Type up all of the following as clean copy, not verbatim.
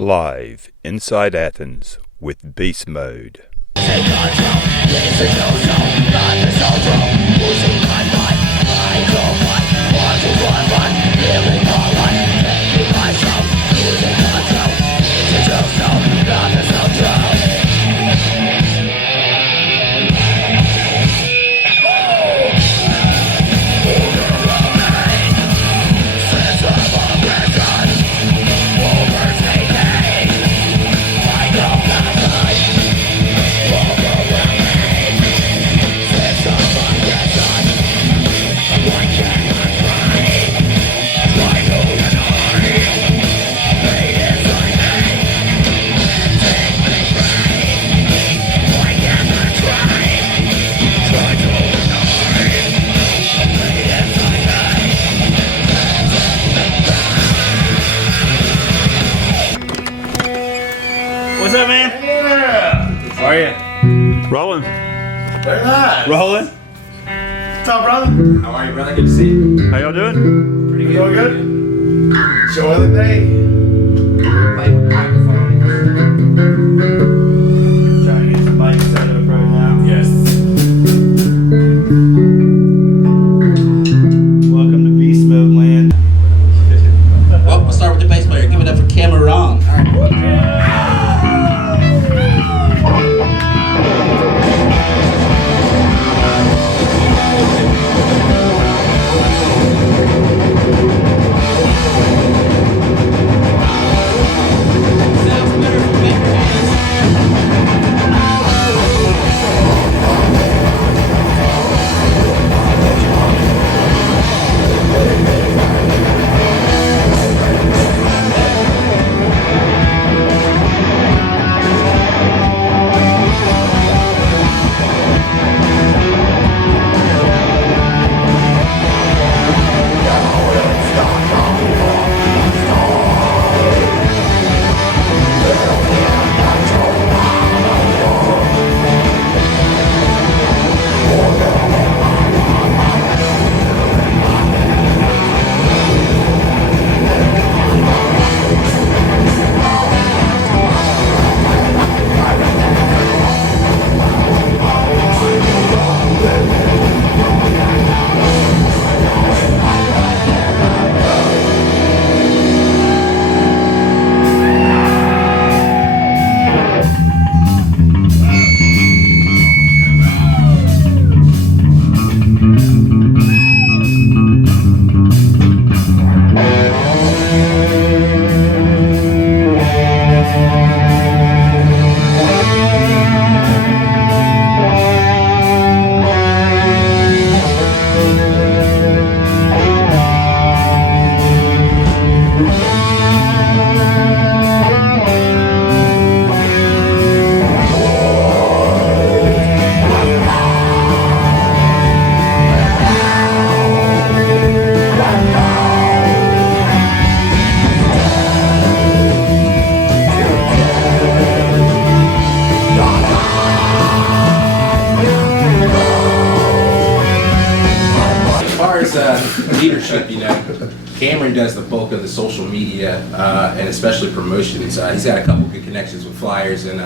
Live inside Athens with Beast Mode. What's up, man? Yeah. How are you? Rolling. Very nice. Rolling. What's up, brother? How are you, brother? Good to see you. How y'all doing? Pretty good. Doing good? Enjoy the day. Playing with the microphone. Trying to get some bike set up right now. Yes. Welcome to Beast Mode Land. Well, we'll start with the bass player. Give it up for Cameron. All right. Sounds better from bigger hands. As far as leadership, Cameron does the bulk of the social media and especially promotions. He's got a couple good connections with flyers, and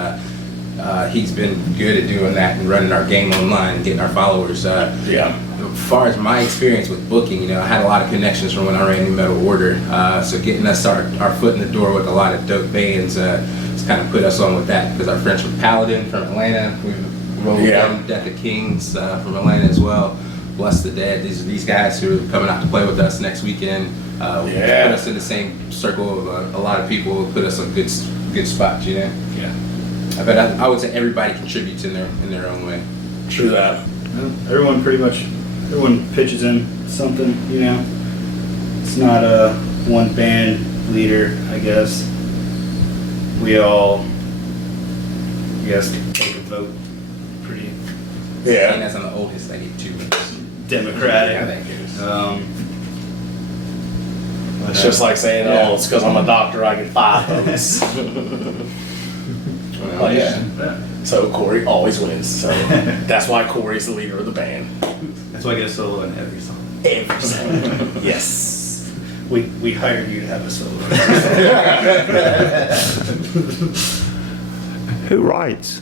he's been good at doing that and running our game online and getting our followers. As far as my experience with booking, I had a lot of connections from when I ran New Metal Order. So getting us our foot in the door with a lot of dope bands has kind of put us on with that, because our friends from Paladin from Atlanta, we rolled down Deck of Kings from Atlanta as well. Bless the Dead. These guys who are coming out to play with us next weekend. Put us in the same circle of a lot of people. Put us on good spots. Yeah. But I would say everybody contributes in their own way. True that. Everyone pitches in something, It's not a one band leader, I guess. We all, take a vote. Pretty And Yeah. as I'm the oldest, I get 2 minutes. democratic. Yeah, that goes. It's just like saying, Yeah. oh, it's because I'm a doctor, I get 5 votes. Well, yeah. So Corey always wins. So that's why Corey's the leader of the band. That's why I get a solo in every song. Every song. Yes. We hired you to have a solo. Who writes?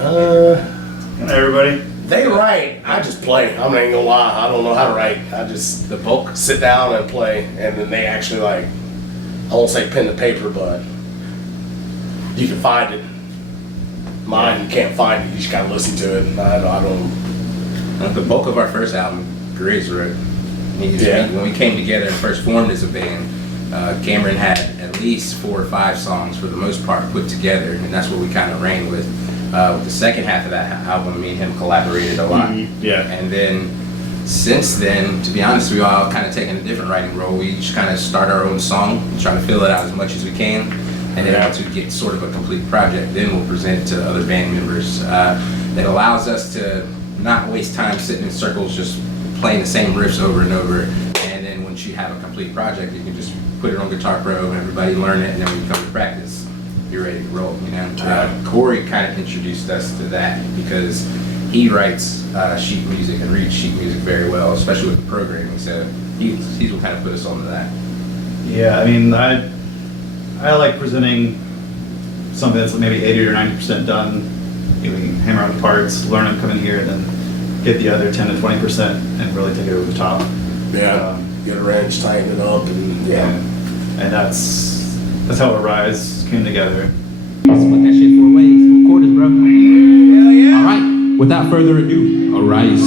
Everybody. They write. I just play. I'm not even gonna lie. I don't know how to write. I just The bulk. sit down and play, and then they actually like. I won't say pen to paper, but you can find it. Mine, you can't find it. You just gotta listen to it. I don't. The bulk of our first album, Grizz wrote. When we came together and first formed as a band, Cameron had at least 4 or 5 songs for the most part put together, and that's what we kind of ran with. With the second half of that album, me and him collaborated a lot. Yeah. And then since then, to be honest, we all kind of taken a different writing role. We each kind of start our own song, try to fill it out as much as we can, and then once we get sort of a complete project, then we'll present it to other band members. It allows us to not waste time sitting in circles just playing the same riffs over and over. And then once you have a complete project, you can just put it on Guitar Pro, everybody learn it, and then when you come to practice, you're ready to roll, you know? Corey kind of introduced us to that because he writes sheet music and reads sheet music very well, especially with the programming, so he's what kind of put us onto that. Yeah, I mean, I like presenting something that's maybe 80 or 90% done. You can hammer out the parts, learn them, come in here, and then get the other 10 to 20% and really take it over the top. Get a wrench, tighten it up, and And that's how Arise came together. Split that shit 4 ways, 4 quarters, bro. Hell yeah. All right, without further ado, Arise.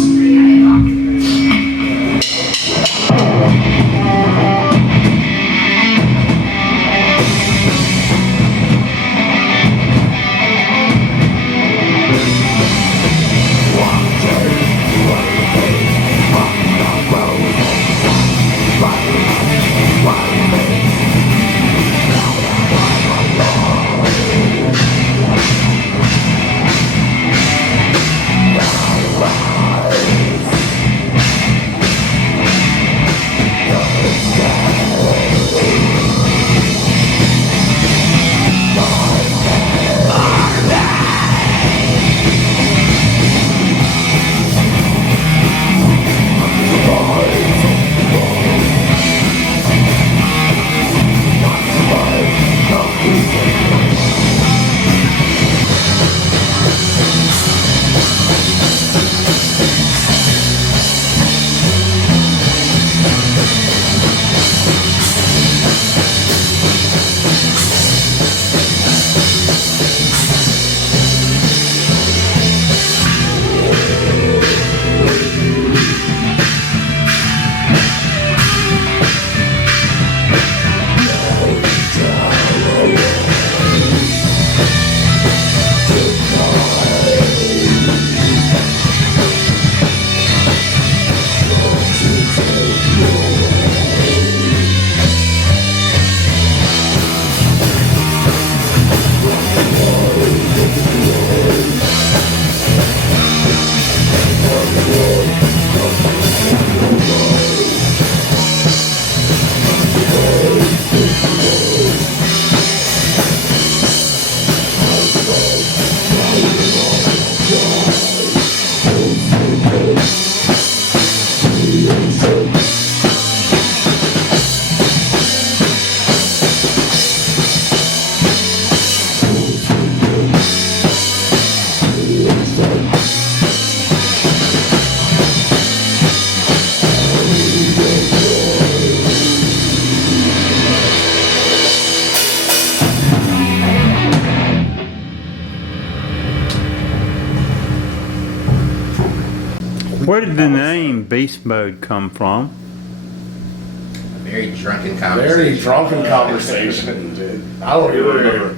Where did the name Beast Mode come from? Very drunken conversation. very drunken conversation, dude. I don't even remember.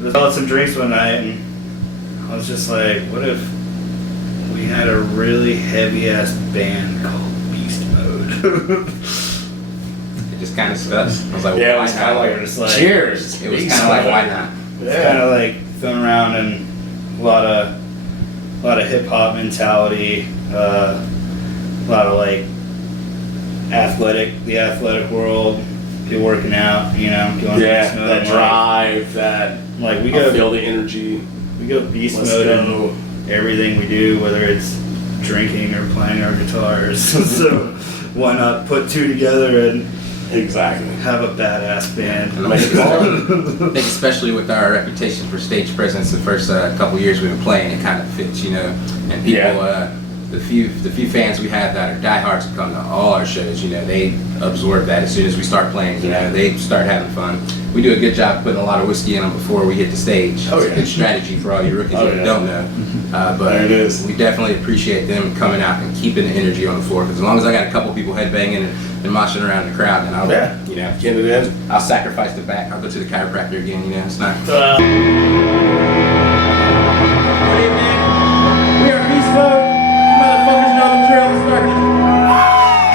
We was out some drinks one night, and I was just like, what if we had a really heavy ass band called Beast Mode? It just kind of stuck. I was like, Yeah, it why was not? kind of like, Just like- cheers. It was kind of like, why not? It's kind of like filling around and a lot of hip hop mentality, a lot of like the athletic world, people working out, you know, doing Yeah, beast mode, that and, drive, that Like we I go feel the energy. beast Let's mode go. in everything we do, whether it's drinking or playing our guitars. So why not put two together and Exactly. have a badass band. And make it fun. I think especially with our reputation for stage presence, the first couple years we've been playing, it kind of fits, you know. And people, Yeah. the few fans we have that are diehards who come to all our shows, you know, they absorb that as soon as we start playing. You know, they start having fun. We do a good job putting a lot of whiskey in them before we hit the stage. Oh, It's yeah. a good strategy for all you rookies Oh, that yeah. don't know. But There it is. we definitely appreciate them coming out and keeping the energy on the floor. Because as long as I got a couple people headbanging and moshing around the crowd, then I'll, you know, Get it in. I'll sacrifice the back. I'll go to the chiropractor again. You know, it's not. Good evening. We are Beast Mode. You motherfuckers know the drill. Let's start this.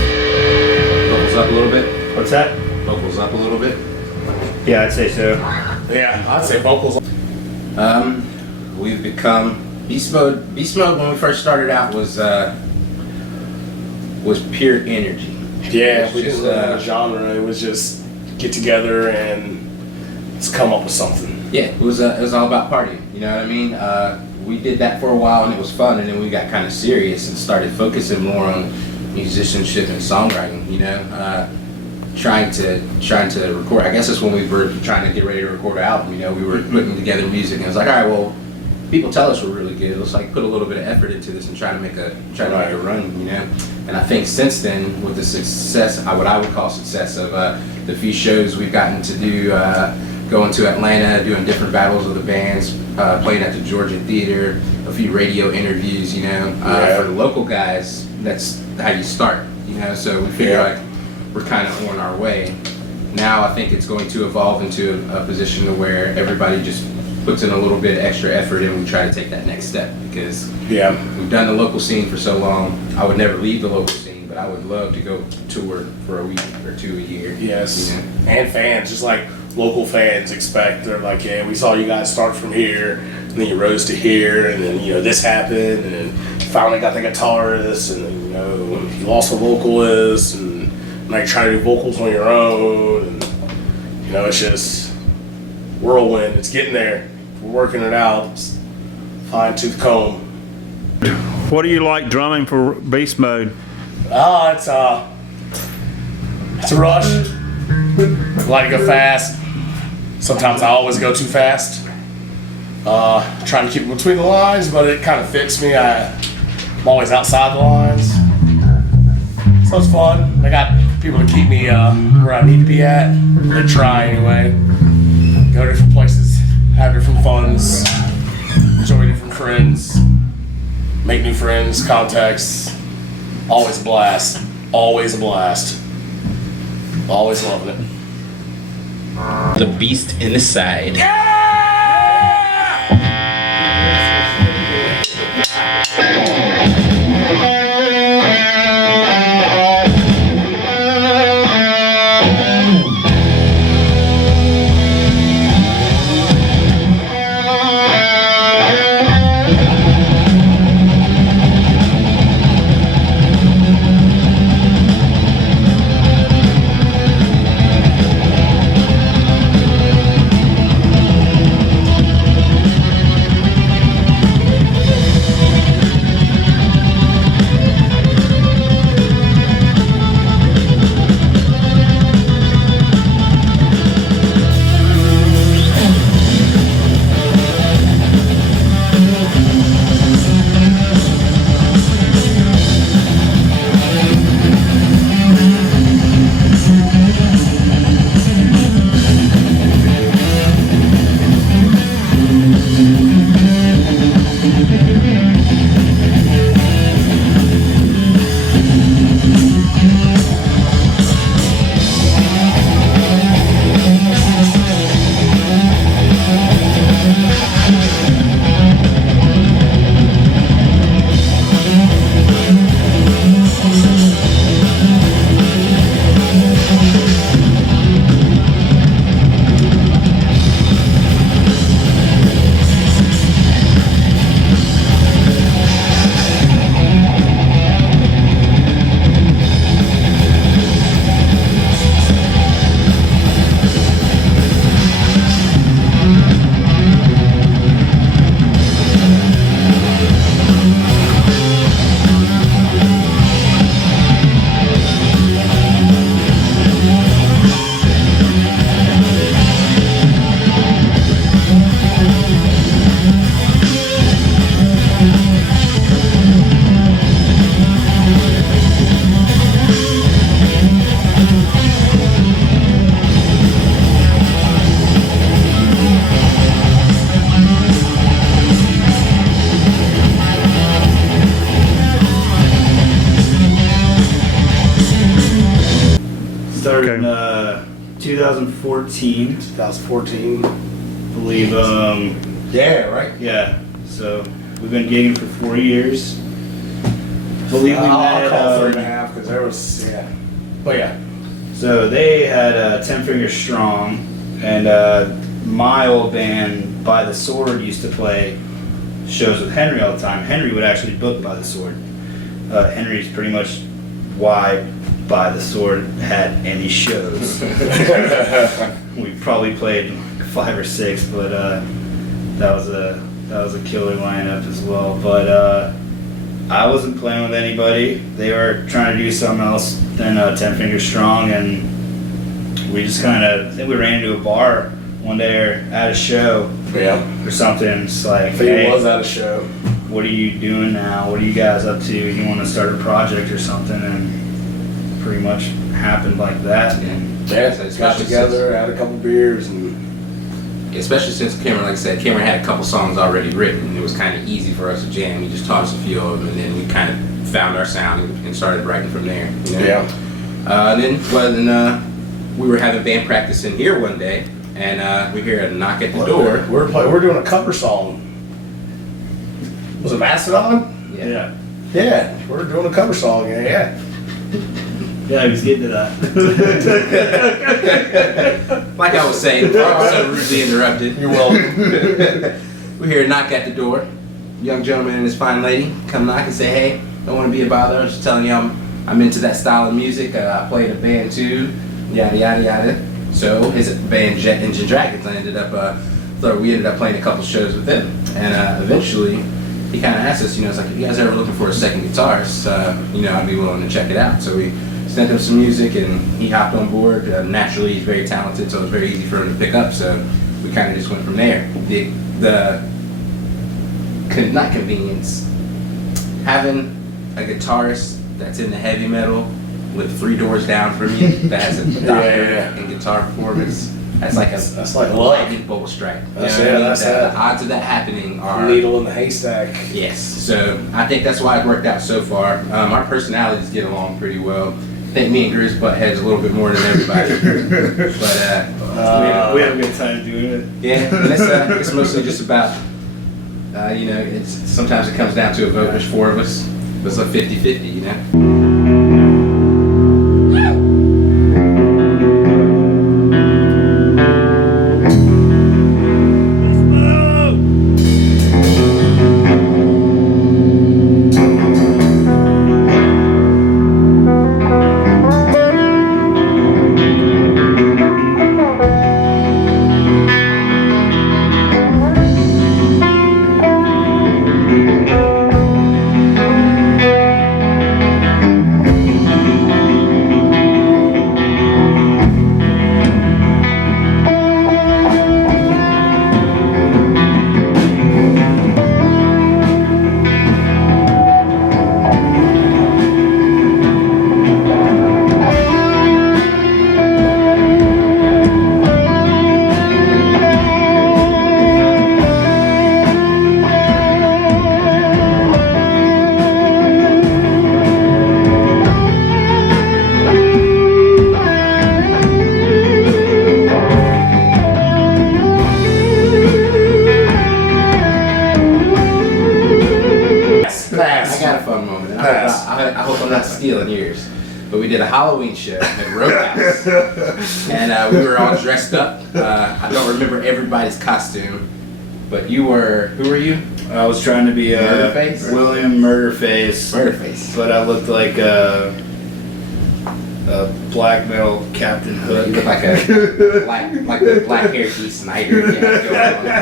Vocals up a little bit. What's that? Vocals up a little bit. Yeah, I'd say so. Yeah, I'd say vocals. We've become Beast Mode. Beast Mode when we first started out was pure energy. Yeah, It we was didn't really have a genre. It was just get together and let's come up with something. Yeah, it was all about partying. You know what I mean? We did that for a while and it was fun, and then we got kind of serious and started focusing more on musicianship and songwriting. You know, trying to record. I guess that's when we were trying to get ready to record an album. You know, we were putting together music, and it was like, all right, well, people tell us we're really good. Let's like put a little bit of effort into this and try to make a run. You know, and I think since then, with the success, what I would call success of the few shows we've gotten to do, going to Atlanta, doing different battles of the bands, playing at the Georgia Theater, a few radio interviews. You know, for the local guys, that's how you start. You know, so we figure like we're kind of on our way. Now I think it's going to evolve into a position to where everybody just puts in a little bit extra effort and we try to take that next step, because we've done the local scene for so long. I would never leave the local scene, but I would love to go tour for a week or two a year. Yes, you know? and fans, just like local fans expect. They're like, yeah, we saw you guys start from here, and then you rose to here, and then, you know, this happened, and then finally got the guitarist, and then, you know, you lost a vocalist, and now you're trying to do vocals on your own, and, you know, it's just whirlwind. It's getting there. We're working it out. It's fine tooth comb. What do you like drumming for Beast Mode? It's a rush. I like to go fast. Sometimes I always go too fast. Trying to keep it between the lines, but it kind of fits me. I'm always outside the lines. So it's fun. I got people to keep me where I need to be at. They try anyway. Go to different places, have different funs, enjoy different friends, make new friends, contacts. Always a blast. Always a blast. Always loving it. The beast in the side. Started in 2014, 2014. believe. Yeah, right. Yeah, so we've been gigging for 4 years. Believe we I'll met. call 3.5 because there was, yeah. But yeah. So they had 10 Fingers Strong, and my old band By the Sword used to play shows with Henry all the time. Henry would actually book By the Sword. Henry's pretty much why By the Sword had any shows. We probably played like 5 or 6, but that was a killer lineup as well. But I wasn't playing with anybody. They were trying to do something else than 10 Fingers Strong, and we just kind of, I think we ran into a bar one day or at a show Yeah. or something. It's like, I think hey, it was at a show. what are you doing now? What are you guys up to? You want to start a project or something? And pretty much happened like that. And Yeah, So got especially together, had a couple beers, and Especially since Cameron, like I said, Cameron had a couple songs already written, and it was kind of easy for us to jam. He just taught us a few of them, and then we kind of found our sound and started writing from there. You know? yeah. Then we were having band practice in here one day, and we hear a knock at the door. We're doing a cover song. Was it Mastodon? yeah. Yeah, we're doing a cover song. Yeah. Yeah, he was getting to that. Like I was saying, before I was so rudely interrupted. You're welcome. We hear a knock at the door. Young gentleman and his fine lady come knock and say, "Hey, don't want to be a bother. I was just telling you I'm into that style of music. I played a band too, yada yada yada." So his band Jet Engine Dragons, we ended up playing a couple shows with them, and eventually he kind of asked us, it's like, if you guys are ever looking for a second guitarist, I'd be willing to check it out. So we sent him some music, and he hopped on board. Naturally, he's very talented, so it was very easy for him to pick up. So we kind of just went from there. Not convenience, having a guitarist that's into heavy metal with 3 doors down from you that has a doctorate in guitar performance. That's like a lightning bolt strike. The odds of that happening are needle in the haystack. Yes. So I think that's why it worked out so far. Our personalities get along pretty well. I think me and Grizz butt heads a little bit more than everybody. But we have a good time doing it. Yeah, it's mostly just about it's sometimes it comes down to a vote. There's 4 of us. It's a 50-50, I hope I'm not stealing yours. But we did a Halloween show at Roadhouse, and we were all dressed up. I don't remember everybody's costume, but who were you? I was trying to be Murderface? William Murderface. Murderface. But I looked like a black metal Captain Hook. You look like the black haired Dee Snider,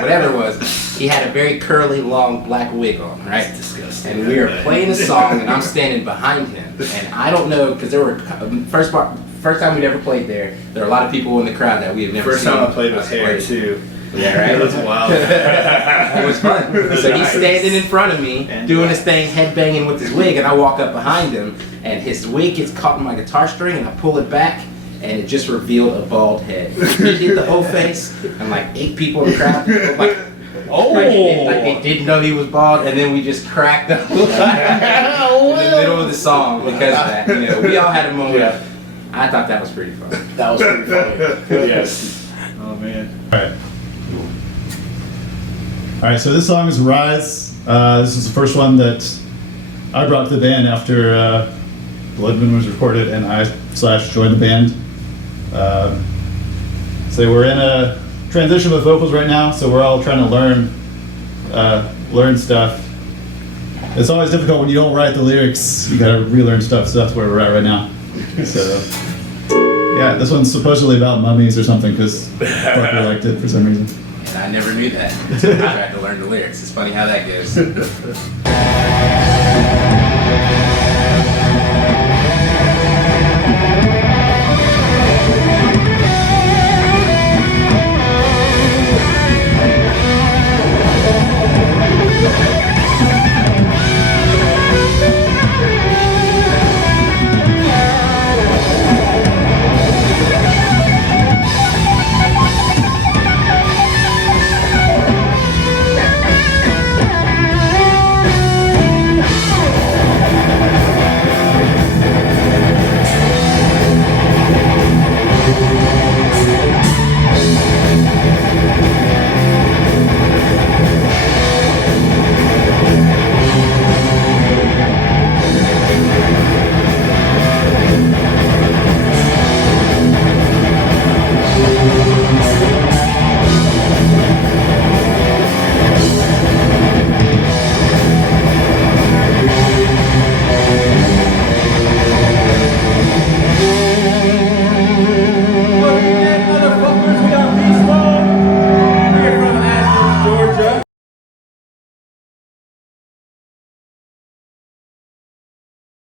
whatever it was. He had a very curly, long black wig on, right? That's disgusting. And we were playing a song, and I'm standing behind him, and I don't know because there were first time we'd ever played there. There were a lot of people in the crowd that we had never First seen. time I played with hair too. Yeah, right. It was wild. It was fun. So he's standing in front of me, doing his thing, headbanging with his wig, and I walk up behind him, and his wig gets caught in my guitar string, and I pull it back, and it just revealed a bald head. He hit the whole face, and like 8 people in the crowd, like they didn't know he was bald, and then we just cracked up in the middle of the song because of that. We all had a moment. Yeah. I thought that was pretty fun. That was pretty funny. Yes. Oh man. All right, so this song is Rise. This is the first one that I brought to the band after Blood Moon was recorded and I joined the band. So we're in a transition with vocals right now, so we're all trying to learn stuff. It's always difficult when you don't write the lyrics, you gotta relearn stuff, so that's where we're at right now. So, yeah, this one's supposedly about mummies or something, because Parker liked it for some reason. And I never knew that until I tried to learn the lyrics. It's funny how that goes.